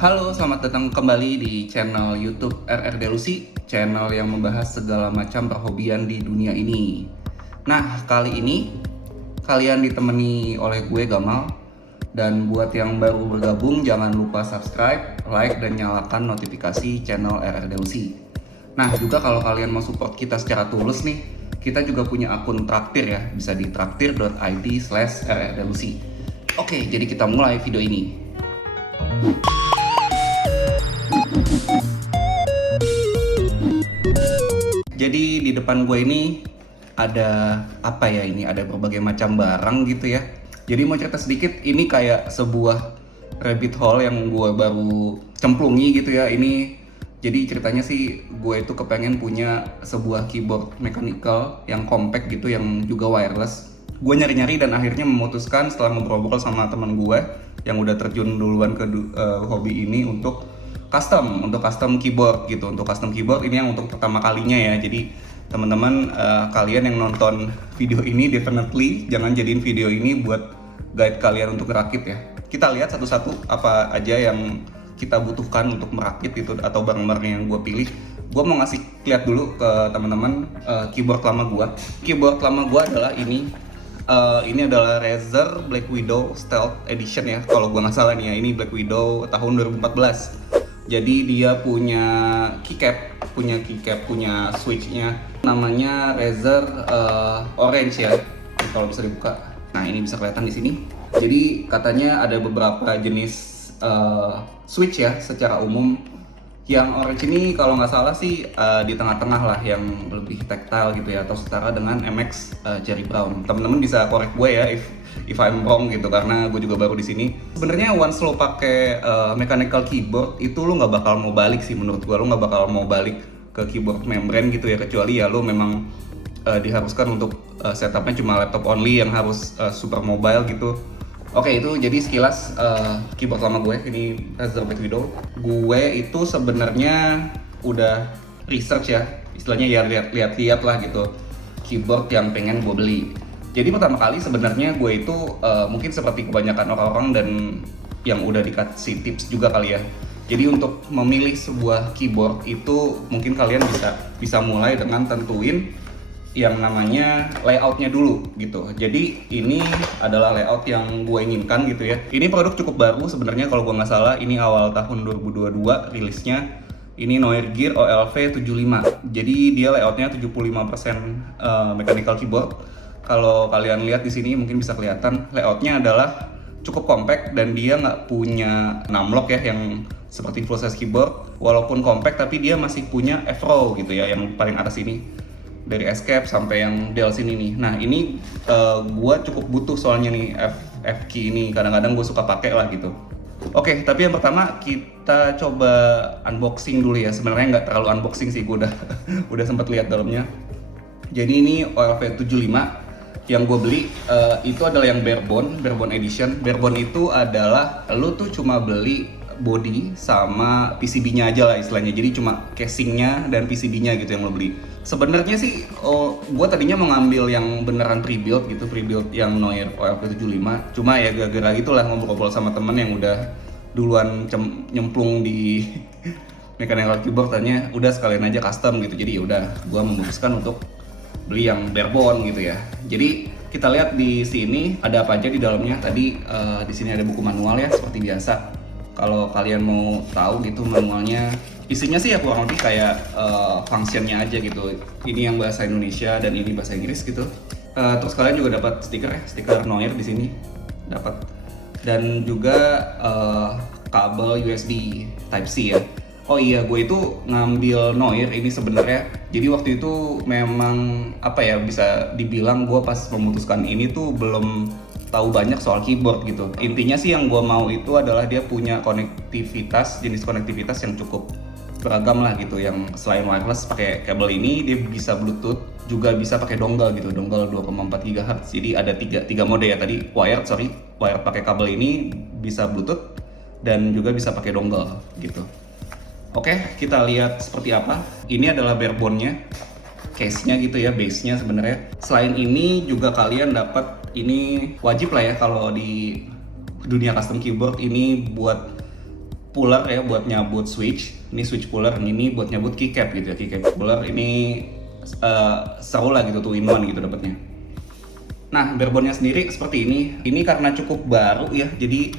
Halo, selamat datang kembali di channel YouTube RR Delusi, channel yang membahas segala macam perhobian di dunia ini. Nah, kali ini kalian ditemani oleh gue Gamal, dan buat yang baru bergabung jangan lupa subscribe, like, dan nyalakan notifikasi channel RR Delusi. Nah, juga kalau kalian mau support kita secara tulus nih, kita juga punya akun traktir ya, bisa di traktir.id/rrdelusi. Oke, jadi kita mulai video ini. Jadi di depan gue ini ada apa ya ini? Ada berbagai macam barang gitu ya. Jadi mau cerita sedikit, ini kayak sebuah rabbit hole yang gue baru cemplungi gitu ya. Ini jadi ceritanya sih gue itu kepengen punya sebuah keyboard mechanical yang compact gitu, yang juga wireless. Gue nyari-nyari dan akhirnya memutuskan setelah ngobrol-ngobrol sama teman gue yang udah terjun duluan ke hobi ini untuk custom keyboard gitu. Untuk custom keyboard ini yang untuk pertama kalinya ya. Jadi teman-teman, kalian yang nonton video ini definitely jangan jadiin video ini buat guide kalian untuk merakit ya. Kita lihat satu-satu apa aja yang kita butuhkan untuk merakit itu atau barang-barang yang gue pilih. Gue mau ngasih lihat dulu ke teman-teman keyboard lama gue. Keyboard lama gue adalah ini. Ini adalah Razer Black Widow Stealth Edition ya, kalau gue nggak salah nih ya. Ini Black Widow tahun 2014. Jadi dia punya keycap, punya switchnya. Namanya Razer Orange ya, kalau bisa dibuka. Nah, ini bisa kelihatan di sini. Jadi katanya ada beberapa jenis switch ya secara umum. Yang orange ini kalau nggak salah sih di tengah-tengah lah, yang lebih tactile gitu ya, atau setara dengan MX Cherry Brown. Temen-temen bisa korek gue ya if I'm wrong gitu, karena gue juga baru di sini. Sebenarnya once lo pakai mechanical keyboard itu lo nggak bakal mau balik sih menurut gue. Lo nggak bakal mau balik ke keyboard membrane gitu ya, kecuali ya lo memang diharuskan untuk setupnya cuma laptop only yang harus super mobile gitu. Oke, itu jadi sekilas keyboard lama gue. Ini Razer Black Widow. Gue itu sebenarnya udah research ya, istilahnya ya lihat-lihat lah gitu, keyboard yang pengen gue beli. Jadi pertama kali sebenarnya gue itu mungkin seperti kebanyakan orang-orang dan yang udah dikasih tips juga kali ya. Jadi untuk memilih sebuah keyboard itu mungkin kalian bisa mulai dengan tentuin yang namanya layoutnya dulu gitu. Jadi ini adalah layout yang gue inginkan gitu ya. Ini produk cukup baru sebenarnya, kalau gue nggak salah ini awal tahun 2022 rilisnya. Ini Noir Gear OLV 75. Jadi dia layoutnya 75% mechanical keyboard. Kalau kalian lihat di sini mungkin bisa kelihatan layoutnya adalah cukup compact, dan dia nggak punya numlock ya yang seperti full size keyboard. Walaupun compact tapi dia masih punya F-row gitu ya, yang paling atas ini. Dari escape sampai yang del sini nih. Nah, ini gue cukup butuh soalnya nih F key ini. Kadang-kadang gue suka pakai lah gitu. Oke, tapi yang pertama kita coba unboxing dulu ya. Sebenarnya nggak terlalu unboxing sih, gue udah udah sempat lihat dalamnya. Jadi ini OLV 75 yang gue beli itu adalah yang Barebone Edition. Barebone itu adalah lu tuh cuma beli body sama PCB-nya aja lah istilahnya. Jadi cuma casingnya dan PCB-nya gitu yang lo beli. Sebenarnya sih gue tadinya mau ngambil yang beneran pre-build gitu, pre-build yang Noir OLV 75. Cuma ya gara-gara gitulah ngobrol sama temen yang udah duluan nyemplung di mechanical keyboard, tanya udah sekalian aja custom gitu. Jadi ya udah gue memutuskan untuk beli yang Barebone gitu ya. Jadi kita lihat di sini ada apa aja di dalamnya. Tadi di sini ada buku manual ya seperti biasa. Kalau kalian mau tahu gitu manualnya, isinya sih ya kurang lebih kayak functionnya aja gitu. Ini yang bahasa Indonesia dan ini bahasa Inggris gitu. Terus kalian juga dapat stiker ya, stiker Noir di sini dapat, dan juga kabel USB Type C ya. Oh iya, gue itu ngambil Noir ini sebenarnya. Jadi waktu itu memang apa ya, bisa dibilang gue pas memutuskan ini tuh belum tahu banyak soal keyboard gitu. Intinya sih yang gue mau itu adalah dia punya jenis konektivitas yang cukup beragam lah gitu. Yang selain wireless pakai kabel ini, dia bisa Bluetooth, juga bisa pakai dongle gitu, dongle 2,4 GHz. Jadi ada tiga mode ya tadi, wired pakai kabel ini, bisa Bluetooth, dan juga bisa pakai dongle gitu. Oke, kita lihat seperti apa. Ini adalah barebone-nya, case-nya gitu ya, base-nya sebenarnya. Selain ini juga kalian dapat, ini wajib lah ya kalau di dunia custom keyboard ini, buat puller ya buat nyabut switch. Ini switch puller, ini buat nyabut keycap gitu ya. Keycap puller ini seru lah gitu, 2-in-1 gitu dapatnya. Nah, barebone-nya sendiri seperti ini. Ini karena cukup baru ya, jadi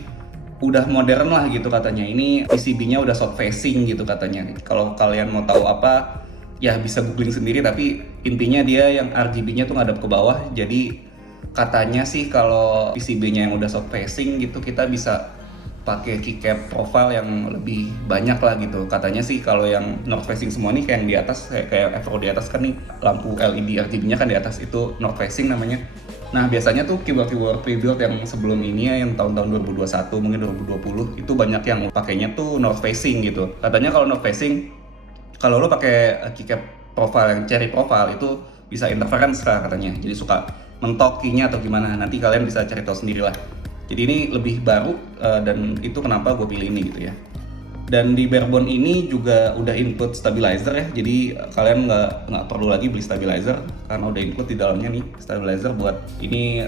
udah modern lah gitu katanya. Ini PCB-nya udah south facing gitu katanya. Kalau kalian mau tahu apa, ya bisa googling sendiri, tapi intinya dia yang RGB-nya tuh ngadap ke bawah. Jadi katanya sih kalau PCB-nya yang udah south facing gitu, kita bisa pakai keycap profile yang lebih banyak lah gitu. Katanya sih kalau yang north facing semua nih kayak yang di atas, kayak Evro di atas kan nih, lampu LED RGB-nya kan di atas, itu north facing namanya. Nah, biasanya tuh keyboard pre-build yang sebelum ini ya, yang tahun-tahun 2021 mungkin 2020 itu banyak yang pakainya tuh north facing gitu. Katanya kalau north facing, kalau lo pakai keycap profile yang cherry profile itu bisa interference katanya. Jadi suka mentok key-nya atau gimana. Nanti kalian bisa cari tahu sendiri lah. Jadi ini lebih baru dan itu kenapa gue pilih ini gitu ya. Dan di barebone ini juga udah input stabilizer ya, jadi kalian nggak perlu lagi beli stabilizer karena udah input di dalamnya nih stabilizer buat ini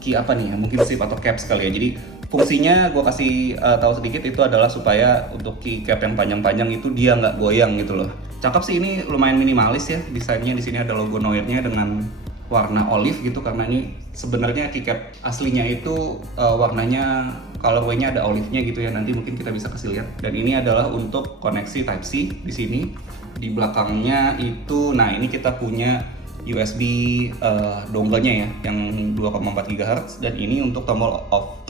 key apa nih, mungkin sip atau cap sekali ya. Jadi fungsinya gue kasih tahu sedikit, itu adalah supaya untuk key cap yang panjang-panjang itu dia nggak goyang gitu loh. Cakep sih, ini lumayan minimalis ya desainnya. Di sini ada logo Noir-nya dengan warna olive gitu, karena ini sebenarnya keycap aslinya itu warnanya colorway-nya ada olive-nya gitu ya. Nanti mungkin kita bisa kasih lihat. Dan ini adalah untuk koneksi Type C di sini. Di belakangnya itu, nah ini kita punya USB dongle-nya ya, yang 2,4 GHz, dan ini untuk tombol off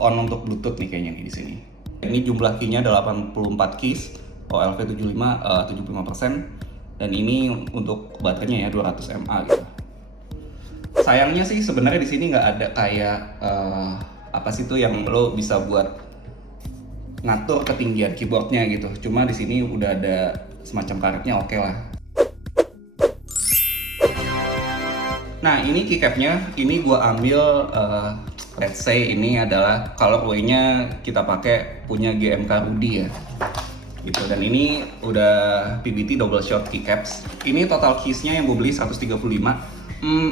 on untuk Bluetooth nih kayaknya nih di sini. Ini jumlah key-nya ada 84 keys, OLV75 75%, dan ini untuk baterainya ya 200 mAh gitu. Sayangnya sih sebenarnya di sini nggak ada kayak apa sih tuh yang lo bisa buat ngatur ketinggian keyboardnya gitu. Cuma di sini udah ada semacam karetnya, oke lah. Nah, ini keycapnya, ini gua ambil let's say ini adalah colorway-nya kita pakai punya GMK Rudy ya. Gitu. Dan ini udah PBT double shot keycaps. Ini total keys-nya yang gue beli 135.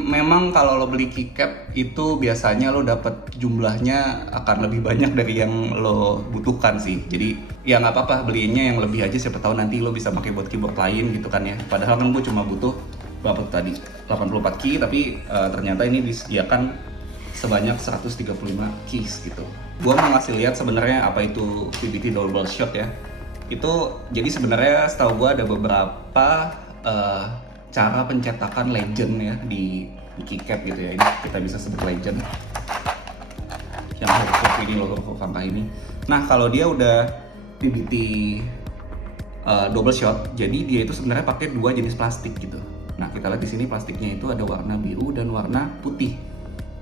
Memang kalau lo beli keycap itu biasanya lo dapet jumlahnya akan lebih banyak dari yang lo butuhkan sih. Jadi ya nggak apa-apa, belinya yang lebih aja, siapa tahu nanti lo bisa pakai buat keyboard lain gitu kan ya. Padahal kan gue cuma butuh berapa tadi 84 key, tapi ternyata ini disediakan sebanyak 135 keys gitu. Gue mau ngasih lihat sebenarnya apa itu PBT double shot ya. Itu jadi sebenarnya setahu gue ada beberapa cara pencetakan legend ya di keycap gitu ya. Ini kita bisa sebut legend yang huruf ini loh, huruf angka ini. Nah, kalau dia udah PBT double shot, jadi dia itu sebenarnya pakai dua jenis plastik gitu. Nah, kita lihat di sini plastiknya itu ada warna biru dan warna putih.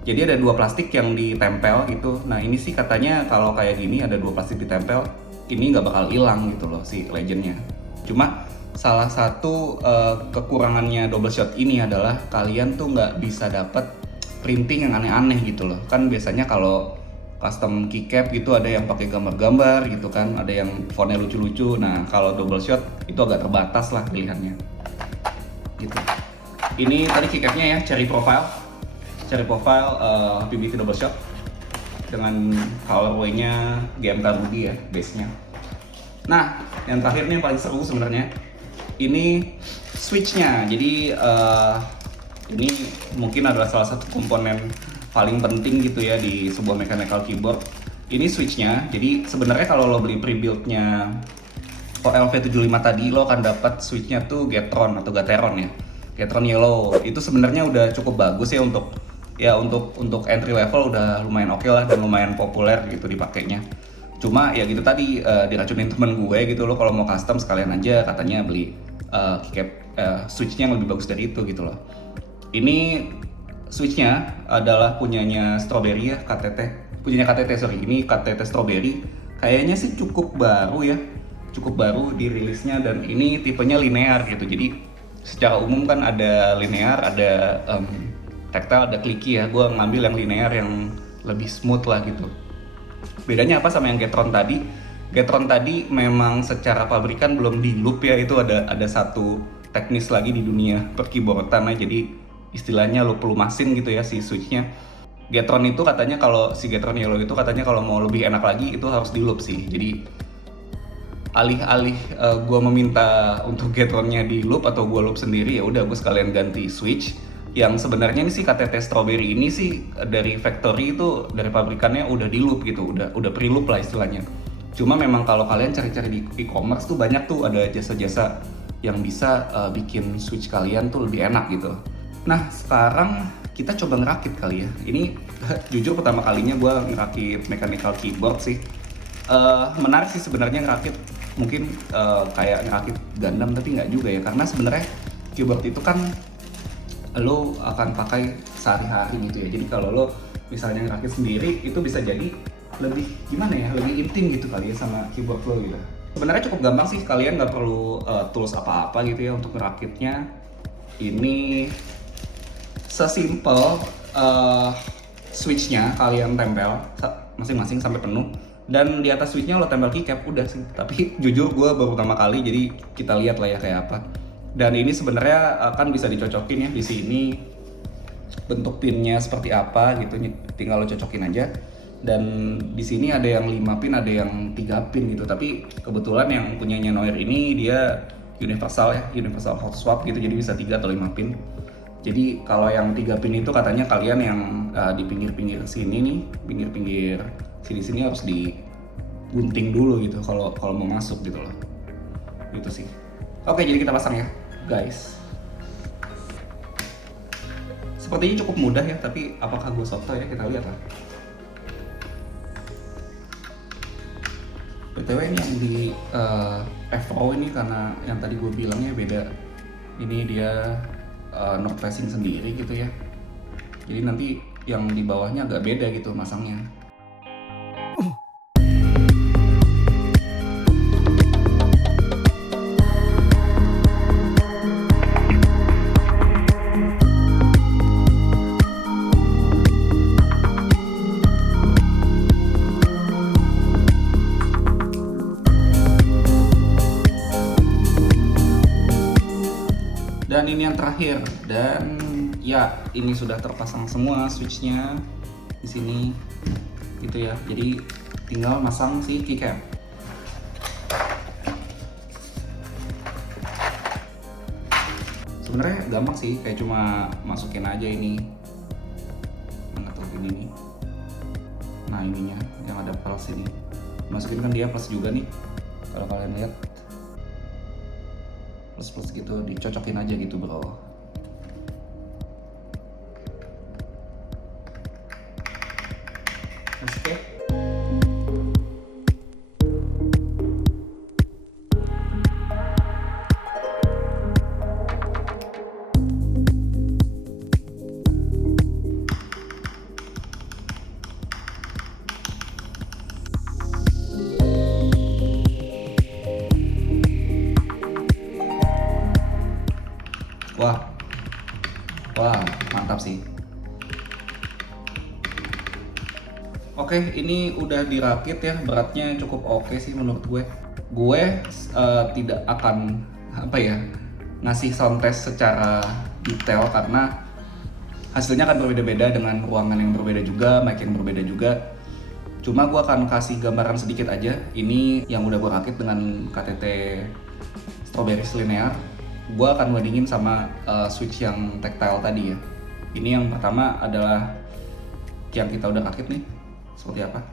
Jadi ada dua plastik yang ditempel gitu. Nah, ini sih katanya kalau kayak gini ada dua plastik ditempel, ini nggak bakal hilang gitu loh si legendnya. Cuma salah satu kekurangannya double shot ini adalah kalian tuh nggak bisa dapat printing yang aneh-aneh gitu loh. Kan biasanya kalau custom keycap gitu ada yang pakai gambar-gambar gitu kan, ada yang fontnya lucu-lucu. Nah, kalau double shot itu agak terbatas lah pilihannya gitu. Ini tadi keycapnya ya, cherry profile PBT double shot dengan colorway-nya GMK Rudy ya, base-nya. Nah, yang terakhir nih yang paling seru sebenarnya, ini switch-nya. Jadi ini mungkin adalah salah satu komponen paling penting gitu ya di sebuah mechanical keyboard. Ini switch-nya. Jadi sebenarnya kalau lo beli pre-build-nya OLV75 tadi, lo akan dapat switch-nya tuh Gateron atau Gateron ya. Gateron Yellow. Itu sebenarnya udah cukup bagus ya untuk entry level, udah lumayan oke lah dan lumayan populer gitu dipakainya. Cuma ya gitu tadi diracunin temen gue gitu loh, kalau mau custom sekalian aja katanya beli keycap switchnya yang lebih bagus dari itu gitu loh. Ini switchnya adalah punyanya Strawberry ya, punyanya KTT sorry, ini KTT Strawberry. Kayaknya sih cukup baru dirilisnya, dan ini tipenya linear gitu. Jadi secara umum kan ada linear, ada tactile, ada clicky ya. Gue ngambil yang linear yang lebih smooth lah gitu. Bedanya apa sama yang Gateron tadi? Gateron tadi memang secara pabrikan belum di loop ya, itu ada satu teknis lagi di dunia perkeyboardan ya, jadi istilahnya loop lumasin gitu ya si switchnya. Gateron itu katanya, kalau si Gateron Yellow itu katanya kalau mau lebih enak lagi itu harus di loop sih. Jadi alih-alih gue meminta untuk Gateron-nya di loop atau gue loop sendiri, ya udah gue sekalian ganti switch. Yang sebenarnya ini sih KTT Strawberry ini sih dari factory itu, dari pabrikannya udah di loop gitu, udah pre-loop lah istilahnya. Cuma memang kalau kalian cari-cari di e-commerce tuh banyak tuh ada jasa-jasa yang bisa bikin switch kalian tuh lebih enak gitu. Nah sekarang kita coba ngerakit kali ya. Ini jujur pertama kalinya gue ngerakit mechanical keyboard sih. Menarik sih sebenarnya ngerakit, mungkin kayak ngerakit Gundam tapi nggak juga ya, karena sebenarnya keyboard itu kan lo akan pakai sehari-hari gitu ya. Jadi kalau lo misalnya ngerakit sendiri itu bisa jadi lebih gimana ya, lebih intim gitu kali ya sama keyboard lo gitu. Sebenarnya cukup gampang sih, kalian nggak perlu tools apa-apa gitu ya untuk ngerakitnya. Ini sesimpel switchnya kalian tempel masing-masing sampai penuh, dan di atas switchnya lo tempel keycap, udah sih. Tapi jujur gue baru pertama kali, jadi kita lihat lah ya kayak apa. Dan ini sebenarnya kan bisa dicocokin ya di sini, bentuk pinnya seperti apa gitu, tinggal lo cocokin aja. Dan di sini ada yang 5 pin, ada yang 3 pin gitu. Tapi kebetulan yang punyanya Noir ini dia universal ya, universal hot swap gitu, jadi bisa 3 atau 5 pin. Jadi kalau yang 3 pin itu katanya kalian yang di pinggir-pinggir sini nih, pinggir-pinggir sini-sini harus digunting dulu gitu kalau mau masuk gitu loh. Gitu sih. Oke, jadi kita pasang ya, guys. Sepertinya cukup mudah ya, tapi apakah gue soto ya, kita lihat lah. BTW ini yang di FO ini karena yang tadi gue bilangnya beda. Ini dia north facing sendiri gitu ya. Jadi nanti yang di bawahnya agak beda gitu masangnya. Dan ini yang terakhir, dan ya ini sudah terpasang semua switchnya di sini gitu ya. Jadi tinggal masang si keycap. Sebenarnya gampang sih, kayak cuma masukin aja ini, mana tuh ini nih. Nah ininya yang ada plus ini, masukin kan dia plus juga nih. Kalau kalian lihat plus gitu, dicocokin aja gitu bro. Oke. Wah, mantap sih. Oke, ini udah dirakit ya, beratnya cukup oke sih menurut gue. Gue tidak akan ngasih sound test secara detail karena hasilnya akan berbeda-beda dengan ruangan yang berbeda juga, mic yang berbeda juga. Cuma gue akan kasih gambaran sedikit aja. Ini yang udah gue rakit dengan KTT Strawberry Linear. Gue akan bandingin sama switch yang tactile tadi ya. Ini yang pertama adalah yang kita udah rakit nih, seperti apa.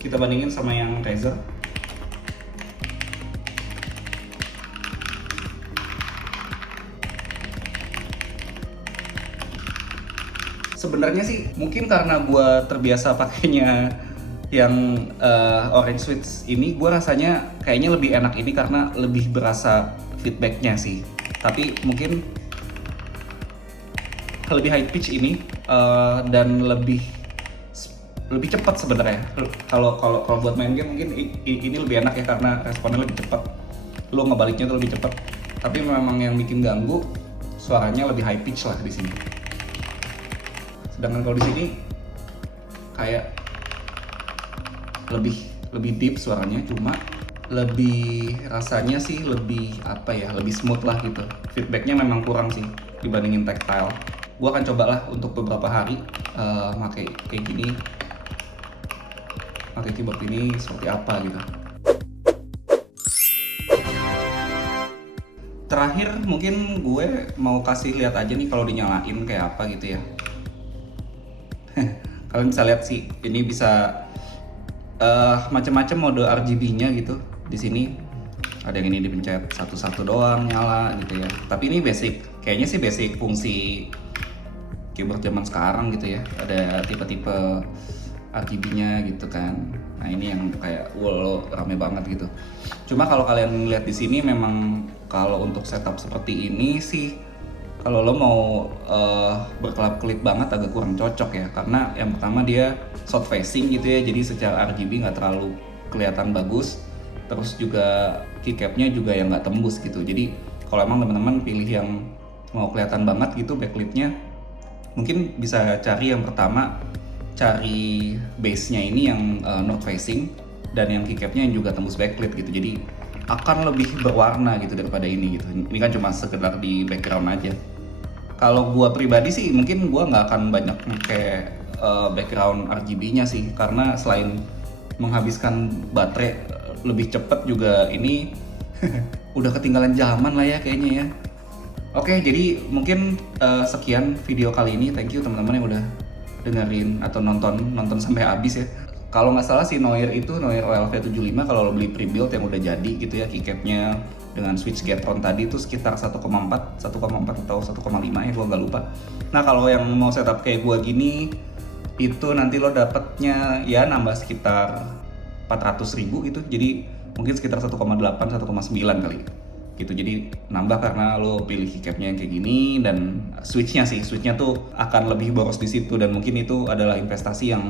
Kita bandingin sama yang Razer. Sebenarnya sih mungkin karena gue terbiasa pakainya yang orange switch ini, gue rasanya kayaknya lebih enak ini karena lebih berasa feedbacknya sih. Tapi mungkin lebih high pitch ini dan lebih cepat sebenarnya. Kalau buat main game mungkin ini lebih enak ya karena responnya lebih cepat. Lo ngebaliknya tuh lebih cepat. Tapi memang yang bikin ganggu suaranya lebih high pitch lah di sini. Sedangkan kalau di sini kayak lebih deep suaranya, cuma lebih rasanya sih lebih lebih smooth lah gitu. Feedbacknya memang kurang sih dibandingin tactile. gue akan cobalah untuk beberapa hari pakai kayak gini, pakai keyboard ini seperti apa gitu. Terakhir mungkin gue mau kasih lihat aja nih kalau dinyalain kayak apa gitu ya. Kalian bisa lihat sih, ini bisa macam-macam mode RGB-nya gitu. Di sini ada yang ini dipencet satu-satu doang nyala gitu ya. Tapi ini basic, kayaknya sih basic fungsi keyboard zaman sekarang gitu ya. Ada tipe-tipe RGB-nya gitu kan. Nah ini yang kayak wow rame banget gitu. Cuma kalau kalian lihat di sini memang kalau untuk setup seperti ini sih, kalau lo mau berkelap-kelip banget agak kurang cocok ya, karena yang pertama dia south facing gitu ya, jadi secara RGB nggak terlalu kelihatan bagus. Terus juga keycapnya juga yang nggak tembus gitu. Jadi kalau emang teman-teman pilih yang mau kelihatan banget gitu backlit-nya, mungkin bisa cari yang pertama, cari base-nya ini yang north facing, dan yang keycapnya yang juga tembus backlit gitu. Jadi akan lebih berwarna gitu daripada ini gitu. Ini kan cuma sekedar di background aja. Kalau gua pribadi sih mungkin gua nggak akan banyak pakai background RGB-nya sih, karena selain menghabiskan baterai lebih cepet juga, ini udah ketinggalan zaman lah ya kayaknya ya. Oke, jadi mungkin sekian video kali ini. Thank you teman-teman yang udah dengerin atau nonton sampai habis ya. Kalau nggak salah si Noir itu Noir OLV75 kalau lo beli pre-build yang udah jadi gitu ya, keycapnya dengan switch Gatron tadi itu sekitar 1,4 atau 1,5 ya, gua nggak lupa. Nah kalau yang mau setup kayak gua gini, itu nanti lo dapetnya ya nambah sekitar 400.000 gitu, jadi mungkin sekitar 1,8 1,9 kali gitu. Jadi nambah karena lo pilih keycapnya yang kayak gini, dan switchnya tuh akan lebih boros di situ, dan mungkin itu adalah investasi yang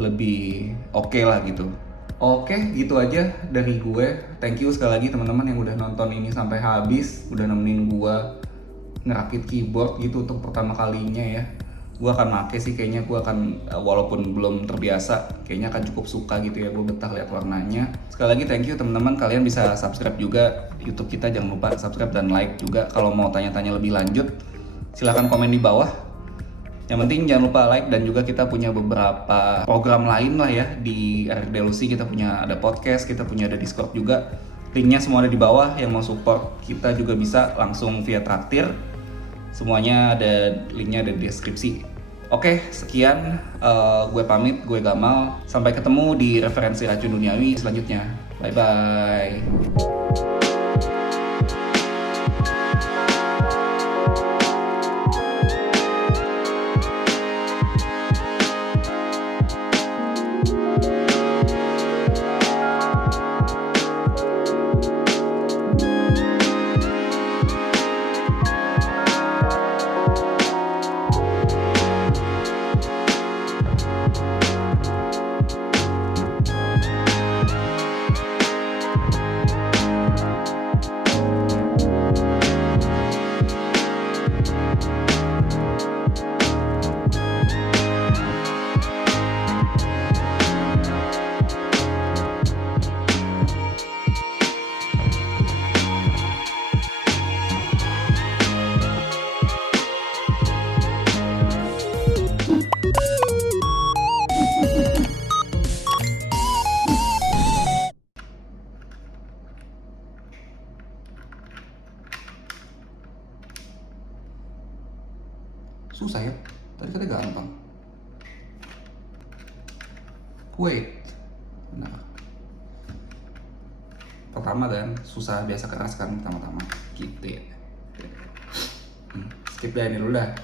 lebih oke lah gitu. Oke, gitu aja dari gue. Thank you sekali lagi teman-teman yang udah nonton ini sampai habis, udah nemenin gue ngerakit keyboard gitu untuk pertama kalinya ya. Gue akan make sih, kayaknya gue akan walaupun belum terbiasa, kayaknya akan cukup suka gitu ya, gue betah lihat warnanya. Sekali lagi thank you teman-teman, kalian bisa subscribe juga YouTube kita, jangan lupa subscribe dan like juga. Kalau mau tanya-tanya lebih lanjut silahkan komen di bawah. Yang penting jangan lupa like, dan juga kita punya beberapa program lain lah ya di RRD Lucy. Kita punya ada podcast, kita punya ada Discord juga. Linknya semua ada di bawah. Yang mau support kita juga bisa langsung via traktir. Semuanya ada linknya ada di deskripsi. Oke, sekian. Gue pamit, gue Gamal. Sampai ketemu di referensi racun duniawi selanjutnya. Bye-bye. Susah ya? Tadi katanya gampang. Wait. Benar. Pertama kan susah, biasa keras kan pertama-tama. Gitu ya. Skip deh ini dulu dah.